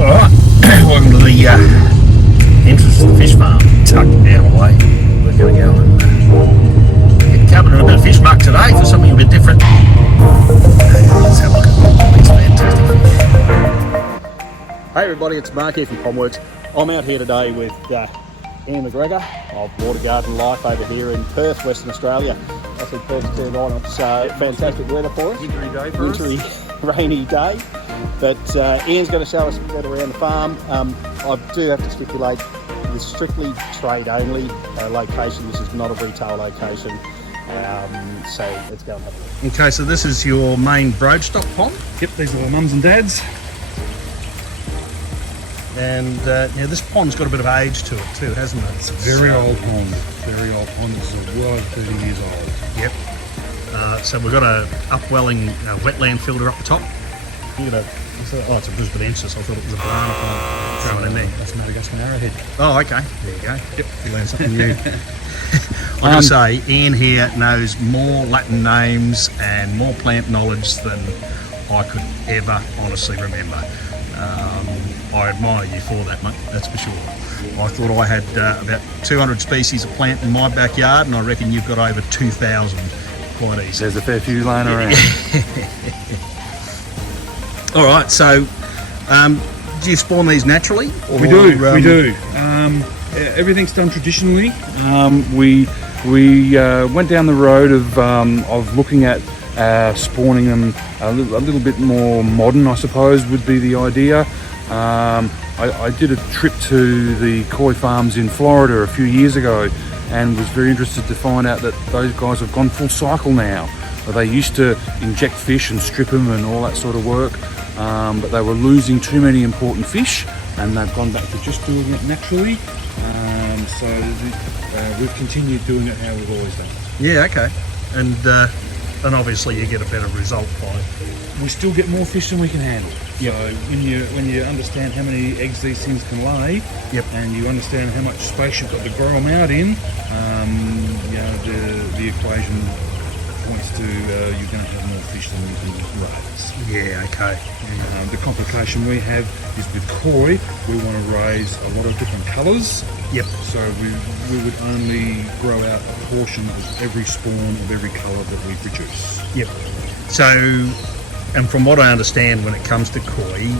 Alright, welcome to the entrance to the fish farm, tucked down away. We're going to go and get covered in a bit of fish muck today for something a bit different. Let's have a look at these fantastic fish. Hey everybody, it's Mark here from Pondworks. I'm out here today with Iain McGregor of Water Garden Life over here in Perth, Western Australia. I think Perth's turned on. It's fantastic weather for us. Wintry day for us. Wintry, rainy day. But Ian's going to show us a bit around the farm. I do have to stipulate this is strictly trade only location. This is not a retail location. So let's go and have a look. Okay, so this is your main broodstock pond? Yep, these are the mums and dads. And now this pond's got a bit of age to it too, hasn't it? It's a very old pond. Very old pond. This is well over 30 years old. Yep. So we've got a upwelling wetland filter up the top. Oh, it's a Brisbaneensis. I thought it was a banana pond growing in there. That's Madagascar arrowhead. Oh, okay. There you go. Yep. You learned something new. I've got to say, Ian here knows more Latin names and more plant knowledge than I could ever honestly remember. I admire you for that, mate, that's for sure. I thought I had about 200 species of plant in my backyard, and I reckon you've got over 2,000 quite easy. There's a fair few lying around. All right, so do you spawn these naturally? Or, we do. Everything's done traditionally. We went down the road of looking at spawning them a little bit more modern, I suppose, would be the idea. I did a trip to the Koi Farms in Florida a few years ago and was very interested to find out that those guys have gone full cycle now. They used to inject fish and strip them and all that sort of work, but they were losing too many important fish, and they've gone back to just doing it naturally. So we've continued doing it how we've always done it. Yeah, okay. And obviously you get a better result by... We still get more fish than we can handle. Yep. So when you understand how many eggs these things can lay, yep, and you understand how much space you've got to grow them out in, the equation points to you're going to have more fish than you can raise. Yeah, okay. The complication we have is with koi, we want to raise a lot of different colours. Yep. So we would only grow out a portion of every spawn of every colour that we produce. Yep. So, and from what I understand when it comes to koi,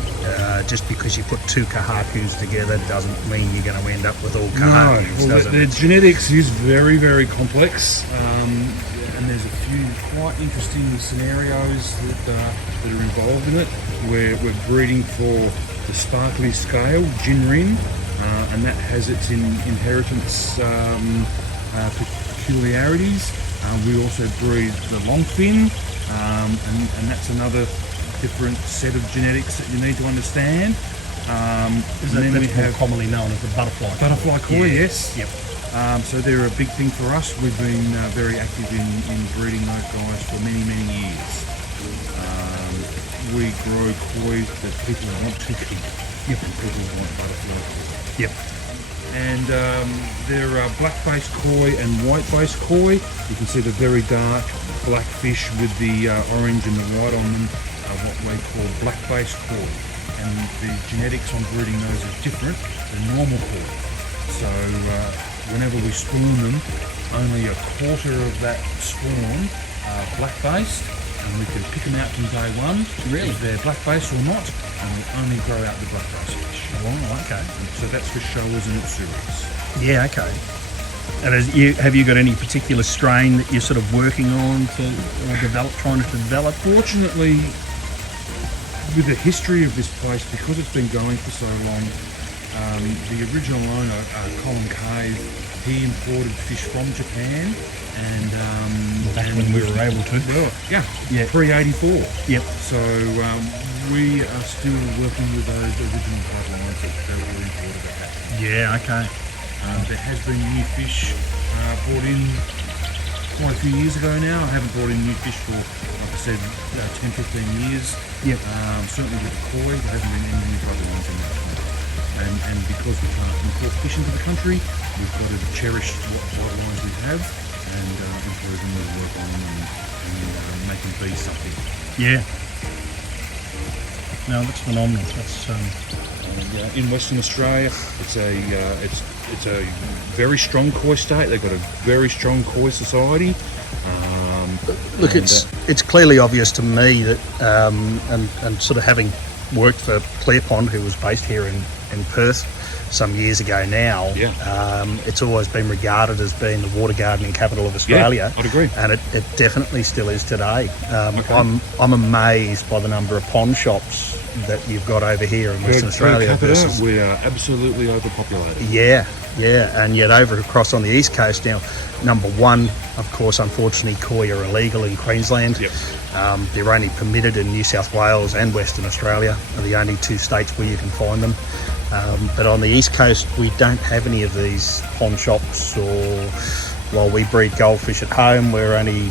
just because you put two kahakus together doesn't mean you're going to end up with all kahakus, no. does it? The genetics is very, very complex. And there's a few quite interesting scenarios that are involved in it, where we're breeding for the sparkly scale, Jinrin, and that has its inheritance peculiarities. We also breed the longfin, and that's another different set of genetics that you need to understand. That's more commonly known as the butterfly. Butterfly koi, yes. Yep. So they're a big thing for us. We've been very active in breeding those guys for many, many years. We grow koi that people want to keep. Yep. And people want butterfly koi. Yep. And there are black-faced koi and white-faced koi. You can see the very dark black fish with the orange and the white on them are what we call black-faced koi. And the genetics on breeding those is different than normal koi. So whenever we spawn them, only a quarter of that spawn are black-faced, and we can pick them out from day one, really, if they're black-faced or not, and we only grow out the black-faced fish. Oh, okay. So that's for showers and it's serious. Yeah, okay. And have you got any particular strain that you're sort of working on to trying to develop? Fortunately, with the history of this place, because it's been going for so long, the original owner, Colin Cave, he imported fish from Japan, and back when we were able to. Well, yeah, pre-84. Yep. So we are still working with those original bloodlines that were imported at that time. Yeah, okay. There has been new fish brought in quite a few years ago now. I haven't brought in new fish for, like I said, 10, 15 years. Yep. Certainly with koi, there hasn't been any new bloodlines in that. And because we can't import fish into the country, we've got to cherish what bloodlines we have and improve them and work on them and make them be something. Yeah. no, that's phenomenal. That's in Western Australia, it's a very strong koi state. They've got a very strong koi society. look, it's clearly obvious to me that, and sort of having worked for Clearpond, who was based here in Perth some years ago now, it's always been regarded as being the water gardening capital of Australia. I'd agree. And it definitely still is today. I'm amazed by the number of pond shops that you've got over here in Western Australia. Versus, we are absolutely overpopulated. Yeah, and yet over across on the East Coast now, number one, of course, unfortunately, koi are illegal in Queensland. Yep. They're only permitted in New South Wales and Western Australia, are the only two states where you can find them. But on the East Coast, we don't have any of these pond shops, or while we breed goldfish at home, we're only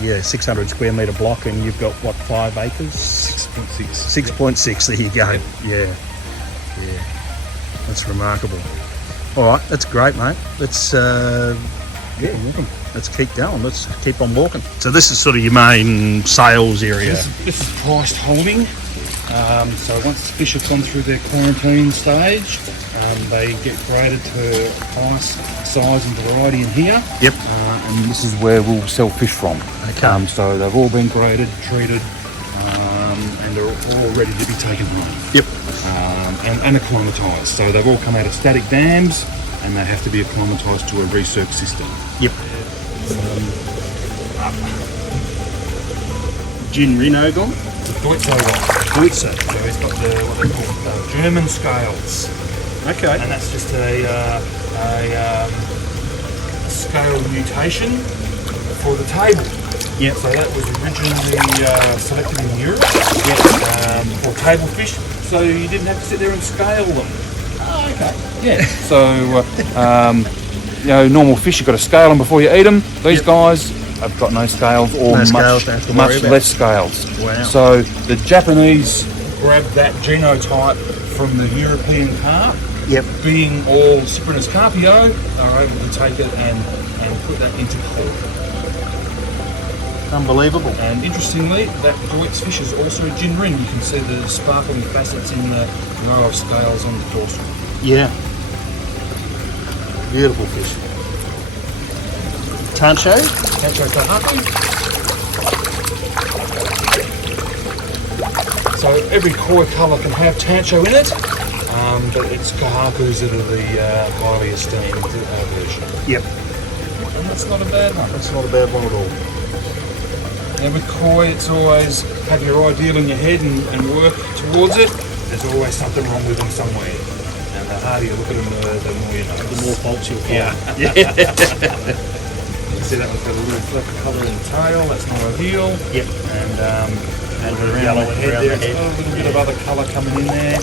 600 square metre block, and you've got, what, 5 acres? 6.6. 6.6, there you go. Yeah. That's remarkable. All right, that's great, mate. Let's welcome. Let's keep going. Let's keep on walking. So this is sort of your main sales area. This is priced holding. So once the fish have gone through their quarantine stage, they get graded to price, size and variety in here. Yep. And this is where we'll sell fish from. Okay. So they've all been graded, treated, and they're all ready to be taken home. Yep. And acclimatised. So they've all come out of static dams, and they have to be acclimatised to a recirc system. Yep. Gin Rinogon. The Deutzer one. So he's got what they call German scales. Okay. And that's just a scale mutation for the table. Yep. So that was originally selected in Europe for table fish, so you didn't have to sit there and scale them. Oh, okay. Yeah. So, normal fish, you've got to scale them before you eat them. These guys have got no scales, or much less scales. Wow. So the Japanese grabbed that genotype from the European carp. Yep. Being all Cyprinus carpio, they were able to take it and put that into koi. Unbelievable. And interestingly, that Deutz fish is also a gin ring. You can see the sparkling facets in the row of scales on the dorsal. Yeah. Beautiful fish. Tancho? Tancho kahaku. So every koi colour can have tancho in it, but it's kahakus that are the highly esteemed version. Yep. And that's not a bad one. That's not a bad one at all. And with koi, it's always have your ideal in your head and work towards it. There's always something wrong with them somewhere. And the harder you look at them, the more you know. The more faults you'll find. Yeah. You can see that one's got a little fleck of colour in the tail. That's not ideal. Yep. And around yellow the head there, it's head. got a little bit of other colour coming in there.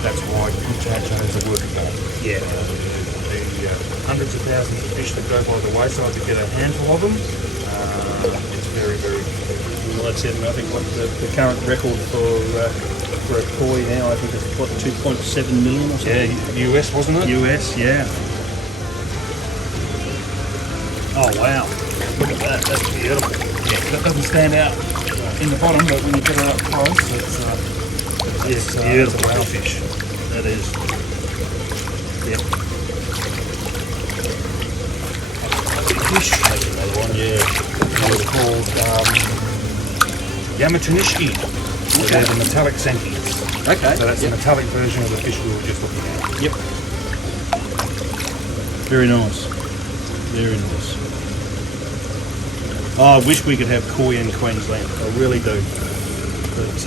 That's why good tanchos are working on. Yeah. The hundreds of thousands of fish that go by the wayside to get a handful of them. It's very, very good. Well, that's it. I think what the current record for a koi now, I think is what, 2.7 million or something. Yeah, US, wasn't it? US, yeah. Oh wow! Look at that. That's beautiful. Yeah, that doesn't stand out in the bottom, but when you get it up close, it's beautiful. a whale fish. That is. Yep. Fish. That's another one. Yeah. It's called Yamatanishki. So they're the metallic senkies. Okay. So that's the metallic version of the fish we were just looking at. Yep. Very nice. Very nice. Oh, I wish we could have koi in Queensland. I really do. But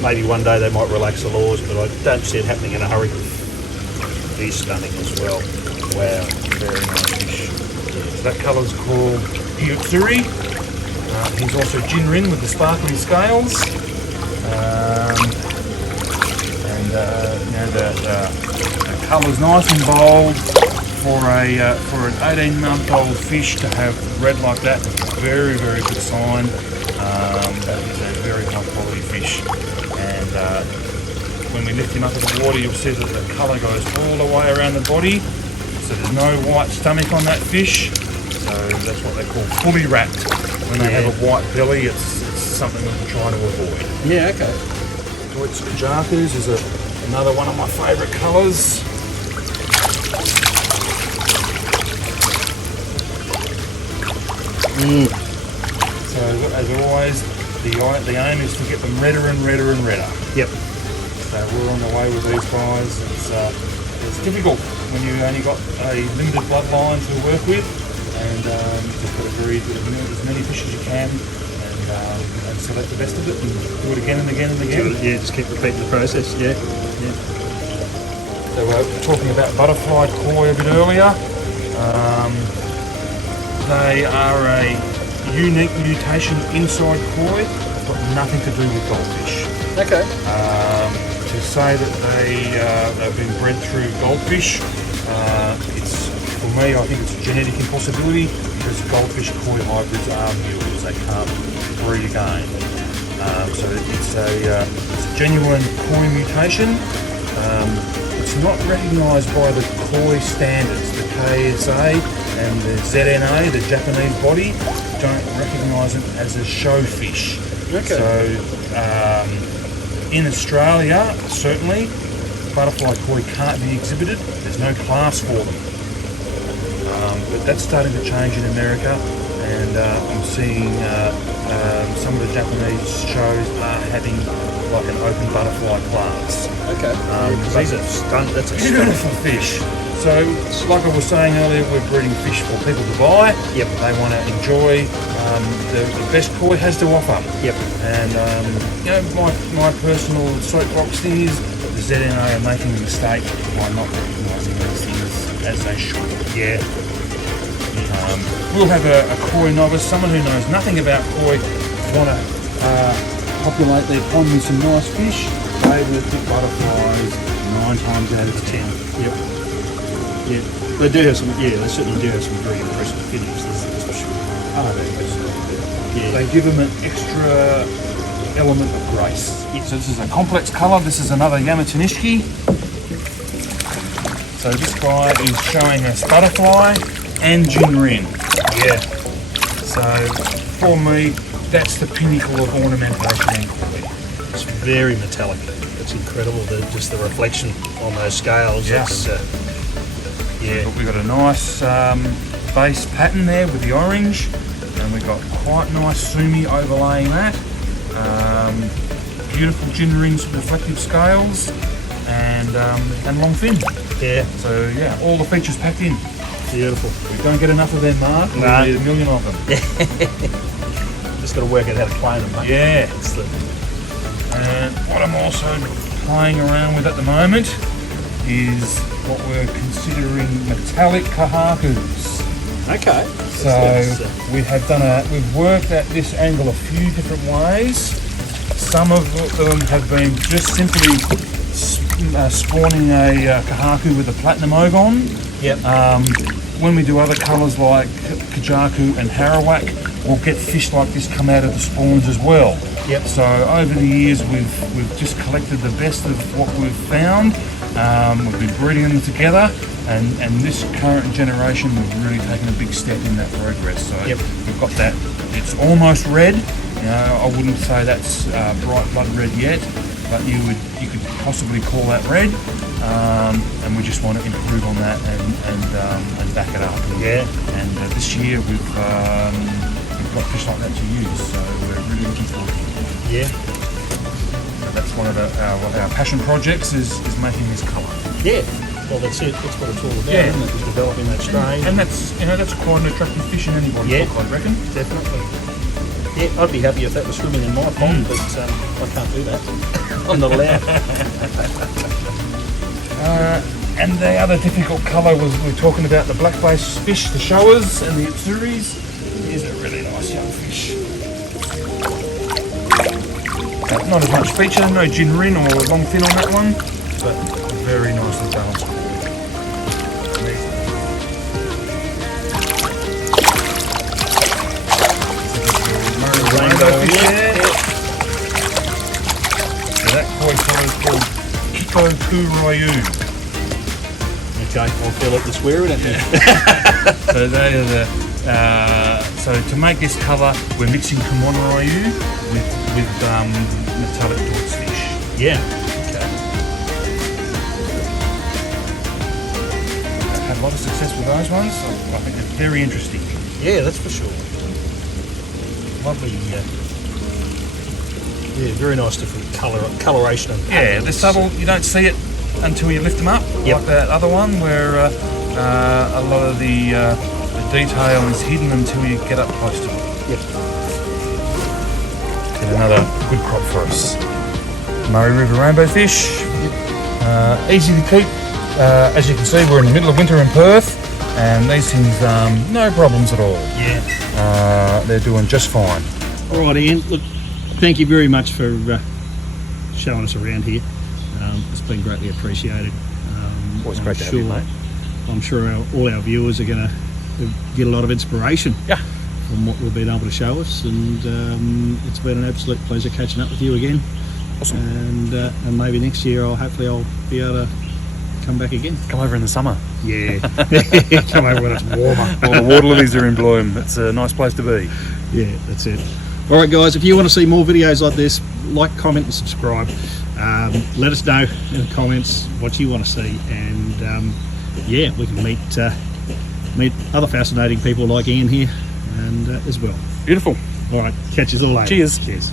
maybe one day they might relax the laws, but I don't see it happening in a hurry. He's stunning as well. Wow. Very nice fish. So that colour's called Hyutsuri. He's also Jinrin with the sparkly scales. The colour's nice and bold for an 18-month-old fish to have red like that. Very, very good sign. That is a very high quality fish. And when we lift him up in the water, you'll see that the colour goes all the way around the body. So there's no white stomach on that fish. So that's what they call fully wrapped. When they have a white belly, it's something that I'm trying to avoid. Yeah, okay. Deutz Kajakus is another one of my favourite colours. So as always, the aim is to get them redder and redder and redder. Yep. So we're on the way with these guys. It's difficult when you only got a limited bloodline to work with, and you've just got to breed as many fish as you can, and select the best of it, and do it again and again and again. Yeah, just keep repeating the process. Yeah. So we're talking about butterfly koi a bit earlier. They are a unique mutation inside koi. It's got nothing to do with goldfish. Okay. To say that they've been bred through goldfish, it's, for me, I think it's a genetic impossibility, because goldfish koi hybrids are mules. They can't breed again. So it's a genuine koi mutation. It's not recognised by the koi standards. The KSA and the ZNA, the Japanese body, don't recognise it as a show fish. Okay. So in Australia, certainly, butterfly koi can't be exhibited. There's no class for them. But that's starting to change in America, and I'm seeing some of the Japanese shows are having like an open butterfly class. Okay. That's a Beautiful fish. So, like I was saying earlier, we're breeding fish for people to buy. Yep. They want to enjoy the best koi has to offer. Yep. And my personal soapbox thing is the ZNA are making a mistake by not recognising these things as they should. Yeah. We'll have a koi novice, someone who knows nothing about koi, want to populate their pond with some nice fish. They will pick butterflies 9 times out of 10. Yep. Yeah, they do have some. Yeah, they certainly do have some very impressive finnings. That's for sure. Yeah. They give them an extra element of grace. Yeah. So this is a complex colour. This is another Yamatanishki. So this guy is showing us butterfly and Jinrin. Yeah. So for me, that's the pinnacle of ornamentation in koi. It's very metallic. It's incredible. Just the reflection on those scales. Yeah. Yeah. We've got a nice base pattern there with the orange, and we've got quite nice sumi overlaying that. Beautiful Jinrin's reflective scales, and long fin. Yeah. So yeah, all the features packed in. Beautiful. We don't get enough of them, Mark. No. We need a million of them. Just got to work out how to clone them, mate. Yeah. It's the... And what I'm also playing around with at the moment is what we're considering metallic kahakus. Okay. So we've worked at this angle a few different ways. Some of them have been just simply spawning a kahaku with a platinum ogon. Yep. When we do other colours like kajaku and harawak, we'll get fish like this come out of the spawns as well. Yep. So over the years, we've just collected the best of what we've found. We've been breeding them together, and this current generation, we've really taken a big step in that progress. So Yep. we've got that. It's almost red. You know, I wouldn't say that's bright blood red yet, but you could possibly call that red. And we just want to improve on that and back it up. Yeah. And this year we've got fish like that to use, so we're really looking forward to it. Yeah. That's one of our passion projects is making this colour. Yeah. Well, that's it. That's what it's all about, Yeah. isn't it? Is developing that strain. And that's quite an attractive fish in anybody's Yeah. book, I reckon. Definitely. Yeah, I'd be happy if that was swimming in my pond, but I can't do that. I'm not allowed. And the other difficult colour was we were talking about the black bass fish, the showers and the itsuris. Here's a really nice young fish. Not as much feature, no Jinrin or long fin on that one, but very nicely balanced. Rainbow fish there. So that koi colour is called Kiko Ryu. Okay, I'll feel it to swear it at you. So they are the. So to make this colour, we're mixing Kimono Ryu with with metallic tortoise fish. Yeah. Okay. Had a lot of success with those ones. I think they're very interesting. Yeah, that's for sure. Lovely. Yeah, very nice different coloration and Yeah, patterns. they're subtle. You don't see it until you lift them up, Yep. like that other one where a lot of the detail is hidden until you get up close to it. Yep. Get another good crop for us. Murray River rainbow fish. Easy to keep. As you can see, we're in the middle of winter in Perth, and these things, no problems at all. Yeah. They're doing just fine. All right, Ian. Look, thank you very much for showing us around here. It's been greatly appreciated. Always great to have you, mate. I'm sure all our viewers are going to get a lot of inspiration from what we've been able to show us, and it's been an absolute pleasure catching up with you again. Awesome. And maybe next year I'll be able to come back again. Come over in the summer. Yeah. Come over when it's warmer. All the water lilies are in bloom. It's a nice place to be. Yeah, that's it. All right, guys, if you want to see more videos like this, like, comment and subscribe. Let us know in the comments what you want to see, and yeah, we can meet other fascinating people like Ian here and as well. Beautiful. All right, catch you all later. Cheers. Cheers.